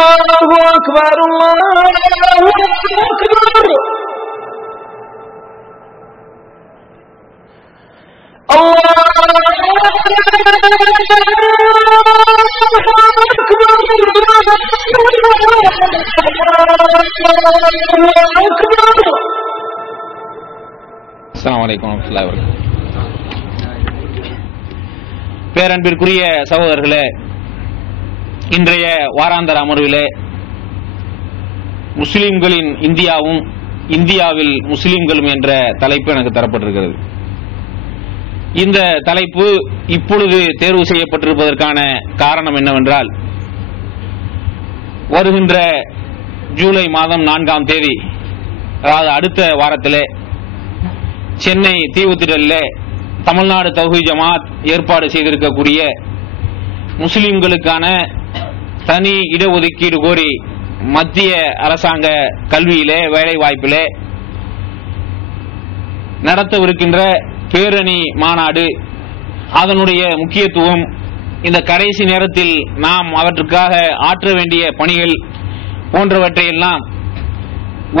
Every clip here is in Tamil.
الله أكبر الله أكبر அஸ்ஸலாமு அலைக்கும் வரஹ்மத்துல்லாஹி வபரகாத்துஹு. பேரன்பிற்குரிய சகோதரர்களே, இன்றைய வாராந்தர அமர்விலே முஸ்லிம்களின் இந்தியாவும் இந்தியாவில் முஸ்லிம்களும் என்ற தலைப்பு எனக்கு தரப்பட்டிருக்கிறது. இந்த தலைப்பு இப்பொழுது தேர்வு செய்யப்பட்டிருப்பதற்கான காரணம் என்னவென்றால், வருகின்ற ஜூலை மாதம் 4ஆம் தேதி, அதாவது அடுத்த வாரத்திலே சென்னை தீவுத்திடலில் தமிழ்நாடு தௌஹீத் ஜமாத் ஏற்பாடு செய்திருக்கக்கூடிய முஸ்லிம்களுக்கான தனி இடஒதுக்கீடு கோரி மத்திய அரசாங்க கல்வியிலே வேலை வாய்ப்பிலே நடத்தவிருக்கின்ற பேரணி மாநாடு, அதனுடைய முக்கியத்துவம், இந்த கடைசி நேரத்தில் நாம் அவற்றுக்காக ஆற்ற வேண்டிய பணிகள் போன்றவற்றையெல்லாம்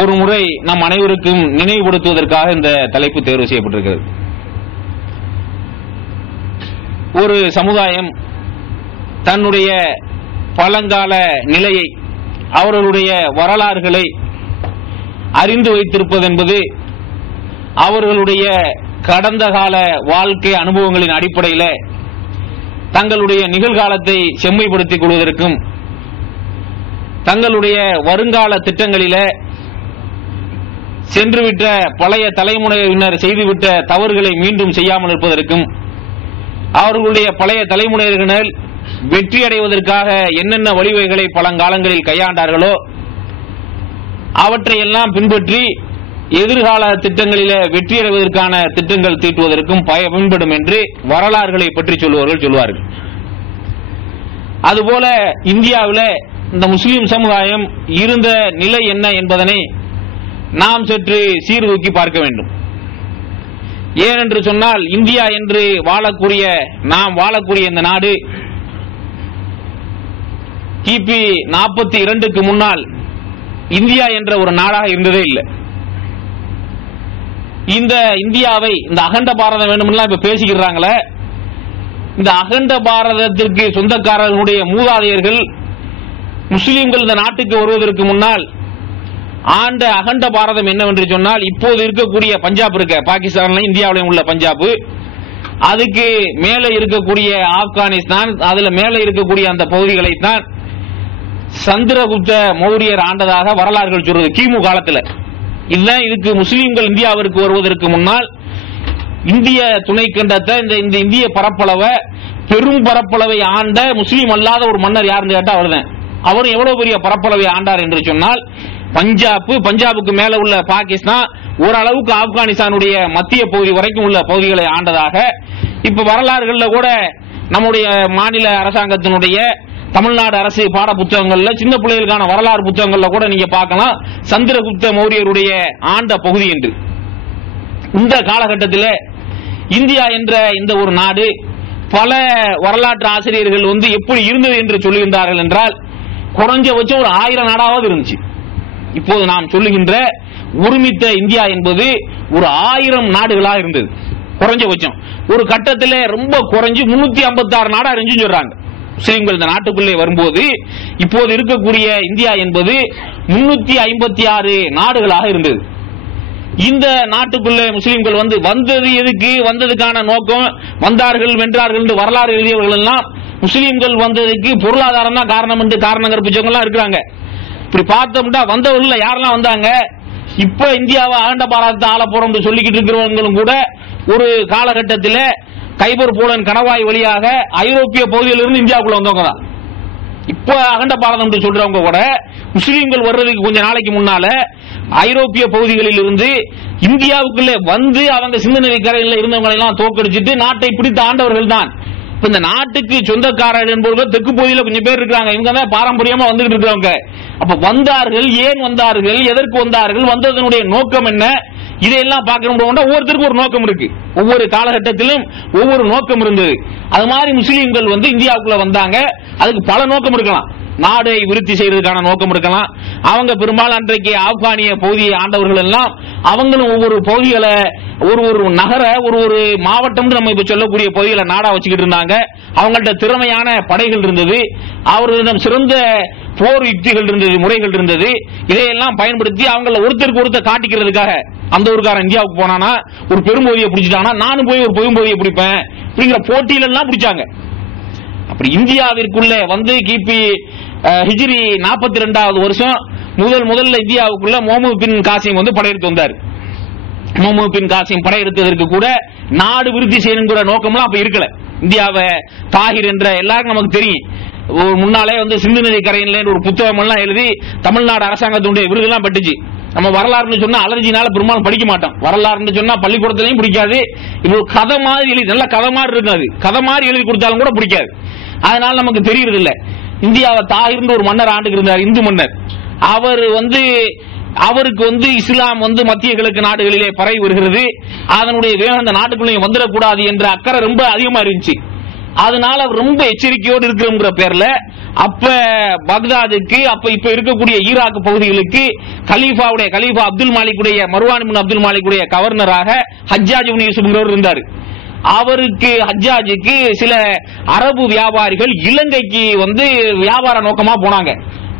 ஒரு முறை நம் அனைவருக்கும் நினைவுபடுத்துவதற்காக இந்த தலைப்பு தேர்வு செய்யப்பட்டிருக்கிறது. ஒரு சமுதாயம் தன்னுடைய பழங்கால நிலையை, அவர்களுடைய வரலாறுகளை அறிந்து வைத்திருப்பது என்பது அவர்களுடைய கடந்த கால வாழ்க்கை அனுபவங்களின் அடிப்படையில் தங்களுடைய நிகழ்காலத்தை செம்மைப்படுத்திக் கொள்வதற்கும், தங்களுடைய வருங்கால திட்டங்களிலே சென்றுவிட்ட பழைய தலைமுறையினர் செய்துவிட்ட தவறுகளை மீண்டும் செய்யாமல் இருப்பதற்கும், அவர்களுடைய பழைய தலைமுறையினர் வெற்றி அடைவதற்காக என்னென்ன வழிவகைகளை பழங்காலங்களில் கையாண்டார்களோ அவற்றையெல்லாம் பின்பற்றி எதிர்கால திட்டங்களில் வெற்றி அடைவதற்கான திட்டங்கள் தீட்டுவதற்கும் பயன்படும் என்று வரலாறுகளை பற்றி சொல்லுவார்கள் சொல்வார்கள். அதுபோல இந்தியாவில் இந்த முஸ்லிம் சமுதாயம் இருந்த நிலை என்ன என்பதனை நாம் சற்று சீர்தூக்கி பார்க்க வேண்டும். ஏனென்று சொன்னால், இந்தியா என்று நாம் வாழக்கூடிய இந்த நாடு கிபி 42க்கு முன்னால் இந்தியா என்ற ஒரு நாடாக இருந்ததே இல்லை. இந்த இந்தியாவை, இந்த அகண்ட பாரதம் வேண்டும்லாம் இப்ப பேசிக்கிறாங்களே, இந்த அகண்ட பாரதத்திற்கு சொந்தக்காரர்களுடைய மூதாதையர்கள் முஸ்லிம்கள் இந்த நாட்டுக்கு வருவதற்கு முன்னால் ஆண்ட அகண்ட பாரதம் என்னவென்று சொன்னால், இப்போது இருக்கக்கூடிய பஞ்சாப் இருக்க, பாகிஸ்தான்ல இந்தியாவிலும் உள்ள பஞ்சாப், அதுக்கு மேலே இருக்கக்கூடிய ஆப்கானிஸ்தான், அதுல மேலே இருக்கக்கூடிய அந்த பகுதிகளைத்தான் சந்திரகுப்த மௌரியர் ஆண்டதாக வரலாறுகள் சொல்றது. கிமு காலத்தில் இதுதான். இதுக்கு முஸ்லிம்கள் இந்தியாவிற்கு வருவதற்கு முன்னால் இந்திய துணைக்கண்டத்தை, இந்த இந்திய பரப்பளவை, பெரும் பரப்பளவை ஆண்ட முஸ்லீம் அல்லாத ஒரு மன்னர் யாருன்னு கேட்டா அவர்தான். அவர் எவ்வளவு பெரிய பரப்பளவை ஆண்டார் என்று சொன்னால், பஞ்சாபுக்கு மேல உள்ள பாகிஸ்தான், ஓரளவுக்கு ஆப்கானிஸ்தானுடைய மத்திய பகுதி வரைக்கும் உள்ள பகுதிகளை ஆண்டதாக இப்ப வரலாறுகள்ல கூட நம்முடைய மாநில அரசாங்கத்தினுடைய தமிழ்நாடு அரசு பாட புத்தகங்கள்ல, சின்ன பிள்ளைகளுக்கான வரலாறு புத்தகங்கள்ல கூட நீங்க பார்க்கலாம், சந்திரகுப்த மௌரியருடைய ஆண்ட பகுதி என்று. இந்த காலகட்டத்தில் இந்தியா என்ற இந்த ஒரு நாடு பல வரலாற்று ஆசிரியர்கள் எப்படி இருந்தது என்று சொல்லுகின்றார்கள் என்றால், குறைஞ்சபட்சம் ஒரு 1000 நாடாவது இருந்துச்சு. இப்போது நாம் சொல்லுகின்ற ஒருமித்த இந்தியா என்பது ஒரு 1000 நாடுகளாக இருந்தது குறைஞ்சபட்சம். ஒரு கட்டத்தில் ரொம்ப குறைஞ்சு 356 நாடா இருந்துச்சு சொல்றாங்க. முஸ்லிம்கள் இந்த நாட்டுக்குள்ளே வரும்போது இப்போது இருக்கக்கூடிய இந்தியா என்பது 356 நாடுகளாக இருந்தது. இந்த நாட்டுக்குள்ளே முஸ்லிம்கள் வந்தது எதுக்கு, வந்ததுக்கான நோக்கம், வந்தார்கள் வென்றார்கள் என்று வரலாறு எழுதியவர்கள் எல்லாம் முஸ்லிம்கள் வந்ததுக்கு பொருளாதாரம் தான் காரணம் என்று காரணம் கற்பிச்சவங்க எல்லாம் இருக்கிறாங்க. இப்படி பார்த்தோம்னா வந்தவர்கள் யாரெல்லாம் வந்தாங்க, இப்ப இந்தியாவை அகண்ட பாரதத்தை ஆள போறோம் சொல்லிக்கிட்டு இருக்கிறவங்களும் கூட ஒரு காலகட்டத்தில் கைபர் போலன் கணவாய் வழியாக ஐரோப்பிய பகுதியிலிருந்து இந்தியாவுக்குள்ள வந்தவங்க தான். இப்ப அகண்ட பாரதம் சொல்றவங்க கூட முஸ்லீம்கள் வர்றதுக்கு கொஞ்ச நாளைக்கு முன்னால ஐரோப்பிய பகுதிகளில் இருந்து இந்தியாவுக்குள்ளே வந்து அவங்க சிந்தனை கரையில் இருந்தவங்களை எல்லாம் தோக்கடிச்சிட்டு நாட்டை பிடித்த ஆண்டவர்கள் தான். இந்த நாட்டுக்கு சொந்தக்காரர்கள் என்பவர்கள் தெற்கு பகுதியில் கொஞ்சம் பேர் இருக்காங்க. இவங்க தான் பாரம்பரியமா வந்துகிட்டு இருக்கிறவங்க. அப்ப வந்தார்கள், ஏன் வந்தார்கள், எதற்கு வந்தார்கள், வந்ததனுடைய நோக்கம் என்ன, இதையெல்லாம் பார்க்கணும். ஒவ்வொருத்தருக்கும் ஒரு நோக்கம் இருக்கு. ஒவ்வொரு காலகட்டத்திலும் ஒவ்வொரு நோக்கம் இருந்தது. அது மாதிரி முஸ்லீம்கள் இந்தியாவுக்குள்ள வந்தாங்க. அதுக்கு பல நோக்கம் இருக்கலாம். நாடை விருத்தி செய்யறதுக்கான நோக்கம் இருக்கலாம். அவங்க பெரும்பாலும் அன்றைக்கு ஆப்கானிய பகுதியை ஆண்டவர்கள் எல்லாம் அவங்களும் ஒவ்வொரு பகுதிகளை ஒரு நகர ஒரு மாவட்டம் நம்ம இப்ப சொல்லக்கூடிய பகுதிகளை நாடா வச்சுக்கிட்டு இருந்தாங்க. அவங்கள்ட்ட திறமையான படைகள் இருந்தது, அவர்களிடம் சிறந்த போர் யுக்திகள் இருந்தது, முறைகள் இருந்தது. இதையெல்லாம் பயன்படுத்தி அவங்கள ஒருத்தருக்கு ஒருத்தர் காட்டிக்கிறதுக்காக அந்த ஊருக்காரன் இந்தியாவுக்கு போனானா ஒரு பெரும்பகுதியை பிடிச்சிட்டானா நானும் போய் ஒரு பெரும்பகுதியை பிடிப்பேன் அப்படிங்கிற போட்டியில எல்லாம் பிடிச்சாங்க. அப்படி இந்தியாவிற்குள்ள வந்து கிபி ஹிஜ்ரி 42வது வருஷம் முதல்ல இந்தியாவுக்குள்ள முகமது பின் காசிம் வந்து படையெடுத்து வந்தார். முகமது பின் காசிம் படையெடுத்ததற்கு கூட நாடு விருத்தி செய்யணுங்கிற நோக்கம்லாம் அப்ப இருக்கல. இந்தியாவை தாகிர் என்ற எல்லாருக்கும் நமக்கு தெரியும். முன்னாலே வந்து சிந்து நதி கரையில ஒரு புத்தகம் எல்லாம் எழுதி தமிழ்நாடு அரசாங்கத்தினுடைய விருதுலாம் பெற்றுச்சு. நம்ம வரலாறுன்னு சொன்னா அலர்ஜினால பெரும்பாலும் படிக்க மாட்டோம். வரலாறுன்னு சொன்னா பள்ளிக்கூடத்திலையும் பிடிக்காது. இப்போ கதை மாதிரி எழுதி நல்ல கதை மாதிரி இருக்காது, கதை மாதிரி எழுதி கொடுத்தாலும் கூட பிடிக்காது. அதனால நமக்கு தெரியறது இல்ல. இந்தியாவை தாகிர்னு ஒரு மன்னர் ஆண்டுக்கு இருந்தார், இந்து மன்னர். அவருக்கு வந்து இஸ்லாம் வந்து மத்திய கிழக்கு நாடுகளிலே பரவி வருகிறது, அதனுடைய வேகம் அந்த நாட்டுக்குள்ளே வந்துடக்கூடாது என்ற அக்கறை ரொம்ப அதிகமா இருந்துச்சு. அதனால ரொம்ப எச்சரிக்கையோடு இருக்கிற பேர்ல அப்ப பக்தாதுக்கு இப்ப இருக்கக்கூடிய ஈராக் பகுதிகளுக்கு கலீஃபா அப்துல் மாலிக்குடைய மர்வான் பின் அப்துல் மாலிக்குடைய கவர்னராக ஹஜ்ஜாஜ் இப்னு யூசுப் இருந்தார். அவருக்கு ஹஜ்ஜாஜுக்கு சில அரபு வியாபாரிகள் இலங்கைக்கு வந்து வியாபார நோக்கமா போனாங்க.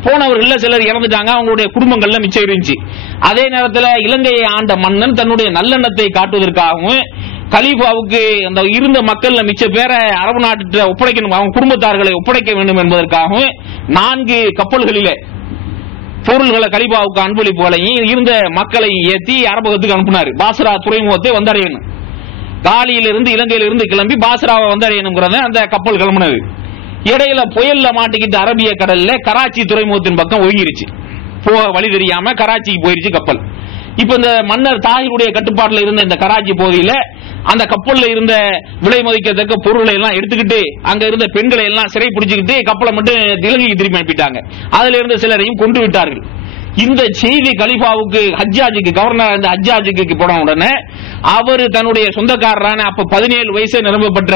போனவர்கள் சிலர் இறந்துட்டாங்க, அவங்களுடைய குடும்பங்கள்ல மிச்சம் இருந்துச்சு. அதே நேரத்தில் இலங்கையை ஆண்ட மன்னன் தன்னுடைய நல்லெண்ணத்தை காட்டுவதற்காகவும் கலீஃபாவுக்கு அந்த இருந்த மக்கள் மிச்ச பேரை அரபு நாட்டு ஒப்படைக்கணும், அவங்க குடும்பத்தார்களை ஒப்படைக்க வேண்டும் என்பதற்காகவும் 4 கப்பல்களிலே பொருள்களை கலீஃபாவுக்கு அன்பளிப்புகளையும் இருந்த மக்களை ஏற்றி அரபகத்துக்கு அனுப்பினார். பாஸ்ரா துறைமுகத்தை வந்தடையணும். காலியிலிருந்து இலங்கையிலிருந்து கிளம்பி பாஸ்ராவை வந்தடையணுங்கிறத அந்த கப்பல் கிளம்பினது. இடையில புயல்ல மாட்டிக்கிட்டு அரபிய கடல்ல கராச்சி துறைமுகத்தின் பக்கம் ஒதுங்கிருச்சு. போக வழி தெரியாம கராச்சிக்கு போயிருச்சு கப்பல். இப்ப இந்த மன்னர் தாகிருடைய கட்டுப்பாட்டில் இருந்த இந்த கராச்சி பகுதியில அந்த கப்பல்ல இருந்த விலை மதிக்கத்தக்க பொருளை எல்லாம் எடுத்துக்கிட்டு அங்க இருந்த பெண்களை எல்லாம் சிறை பிடிச்சுக்கிட்டு கப்பலை மட்டும் இலங்கைக்கு திரும்பி அனுப்பிட்டாங்க. அதுல இருந்த சிலரையும் கொண்டு விட்டார்கள். இந்த செய்தி கலீஃபாவுக்கு ஹஜ்ஜாஜுக்கு கவர்னர் அந்த ஹஜ்ஜாஜுக்கு போன உடனே அவர் தன்னுடைய சொந்தக்காரரான அப்ப 17 வயசே நிரம்பப்பட்ட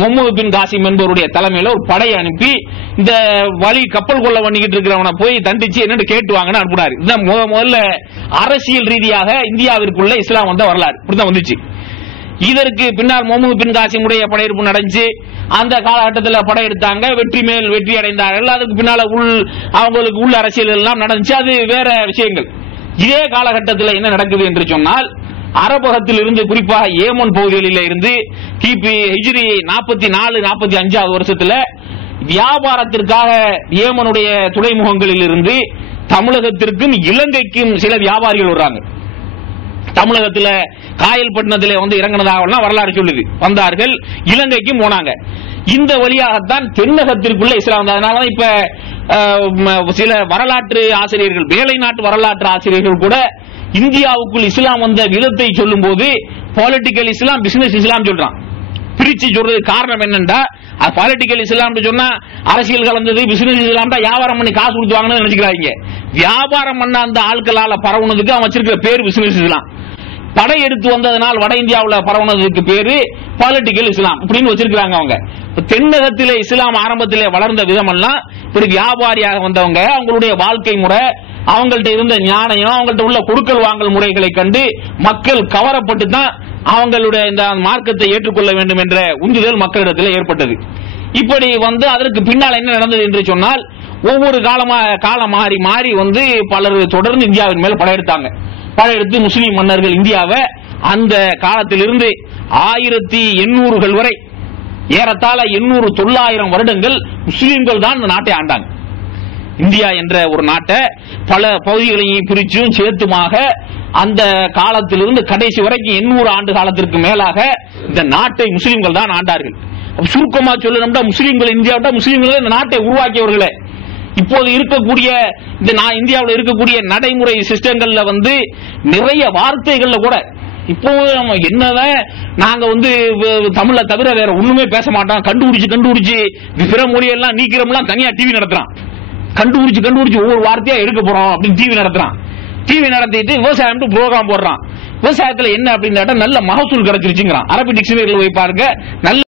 முகமது பின் காசிம் என்பவருடைய தலைமையில ஒரு படையை அனுப்பி இந்த வழி கப்பல் கொள்ள பண்ணிக்கிட்டு இருக்கிறவனை போய் தண்டிச்சு என்னன்னு கேட்டுவாங்கன்னு அனுப்பினாரு. இதுதான் முதல்ல அரசியல் ரீதியாக இந்தியாவிற்குள்ள இஸ்லாம் வந்த வரலாறு இப்படிதான் வந்துச்சு. இதற்கு பின்னால் முகமது பின் காசிமுடைய படையெடுப்பு நடந்துச்சு. அந்த காலகட்டத்தில் படையெடுத்தாங்க, வெற்றி மேல் வெற்றி அடைந்தார்கள். அதுக்கு பின்னால அவங்களுக்கு உள்ள அரசியல் எல்லாம் நடந்துச்சு, அது வேற விஷயங்கள். இதே காலகட்டத்தில் என்ன நடக்குது என்று சொன்னால் அரபகத்தில் இருந்து குறிப்பாக ஏமன் பகுதிகளில் இருந்து கிபி ஹிஜ்ரி 44-45வது வருஷத்துல வியாபாரத்திற்காக ஏமனுடைய துறைமுகங்களில் இருந்து தமிழகத்திற்கும் இலங்கைக்கும் சில வியாபாரிகள் வர்றாங்க. தமிழகத்தில் காயல்பட்டினத்தில் வந்து இறங்கினதாக வரலாறு சொல்லுது. வந்தார்கள், இலங்கைக்கும் போனாங்க. இந்த வழியாகத்தான் தென்னகத்திற்குள்ள இஸ்லாம் வந்தது. அதனால இப்ப சில வரலாற்று ஆசிரியர்கள், மேலை நாட்டு வரலாற்று ஆசிரியர்கள் கூட இந்தியாவுக்குள் இஸ்லாம் வந்த விதத்தை சொல்லும் போது பொலிட்டிக்கல் இஸ்லாம், பிசினஸ் இஸ்லாம் சொல்றான். பிரிச்சு சொல்றது காரணம் என்னன்னா, பொலிட்டிக்கல் இஸ்லாம் சொன்னா அரசியல் கலந்தது, பிசினஸ் இஸ்லாம் வியாபாரம் பண்ணி காசு கொடுத்துவாங்கன்னு நினைச்சுக்கிறாங்க. வியாபாரம் பண்ண அந்த ஆட்களால பரவுனதுக்கு அவன் வச்சிருக்கிற பேர் பிசினஸ் இஸ்லாம். படையெடுத்து வந்ததனால் வட இந்தியாவில் பரவுனதுக்கு பேரு பொலிட்டிக்கல் இஸ்லாம் அப்படின்னு வச்சிருக்காங்க. அவங்க தென்னகத்திலே இஸ்லாம் ஆரம்பத்திலே வளர்ந்த விதமெல்லாம் இப்படி வியாபாரியாக வந்தவங்க அவங்களுடைய வாழ்க்கை முறை, அவங்கள்ட்ட இருந்த ஞானம், அவங்கள்ட்ட உள்ள கொடுக்கல் வாங்கல் முறைகளை கண்டு மக்கள் கவரப்பட்டு தான் அவங்களுடைய இந்த மார்க்கத்தை ஏற்றுக்கொள்ள வேண்டும் என்ற உந்துதல் மக்களிடத்தில் ஏற்பட்டது. இப்படி வந்து அதற்கு பின்னால் என்ன நடந்தது என்று சொன்னால், ஒவ்வொரு காலம் மாறி மாறி வந்து பலர் தொடர்ந்து இந்தியாவின் மேல் படையெடுத்தாங்க. படையெடுத்து முஸ்லீம் மன்னர்கள் இந்தியாவை அந்த காலத்திலிருந்து 1800கள் வரை ஏறத்தாழ 800-900 வருடங்கள் முஸ்லீம்கள் தான் இந்த நாட்டை ஆண்டாங்க. இந்தியா என்ற ஒரு நாட்டை பல பகுதிகளையும் பிரிச்சும் சேர்த்துமாக அந்த காலத்திலிருந்து கடைசி வரைக்கும் 800 ஆண்டு காலத்திற்கு மேலாக இந்த நாட்டை முஸ்லீம்கள் தான் ஆண்டார்கள். சுருக்கமா சொல்லணும்னா முஸ்லீம்கள் இந்தியாவிட்ட முஸ்லீம்கள் இந்த நாட்டை உருவாக்கியவர்களே. இப்போது இருக்கக்கூடிய இந்த இந்தியாவில் இருக்கக்கூடிய நடைமுறை சிஸ்டங்கள்ல வந்து நிறைய வார்த்தைகள்ல கூட இப்போ என்னதான் நாங்க வந்து தமிழ்ல தவிர வேற ஒண்ணுமே பேச மாட்டோம், கண்டுபிடிச்சு பிற மொழியெல்லாம் நீக்கிறோம்லாம் தனியா டிவி நடத்துறான். கண்டுபிடிச்சு ஒவ்வொரு வார்த்தையா எடுக்க போறோம் அப்படின்னு டிவி நடத்துறான். டிவி நடத்திட்டு விவசாயம் ப்ரோக்ராம் போடுறான். விவசாயத்துல என்ன அப்படின்னு நல்ல மகசூல் கிடைச்சிருச்சுங்கிறான். அரபி டிக்ஷனரியில் போய் பாருங்க, நல்ல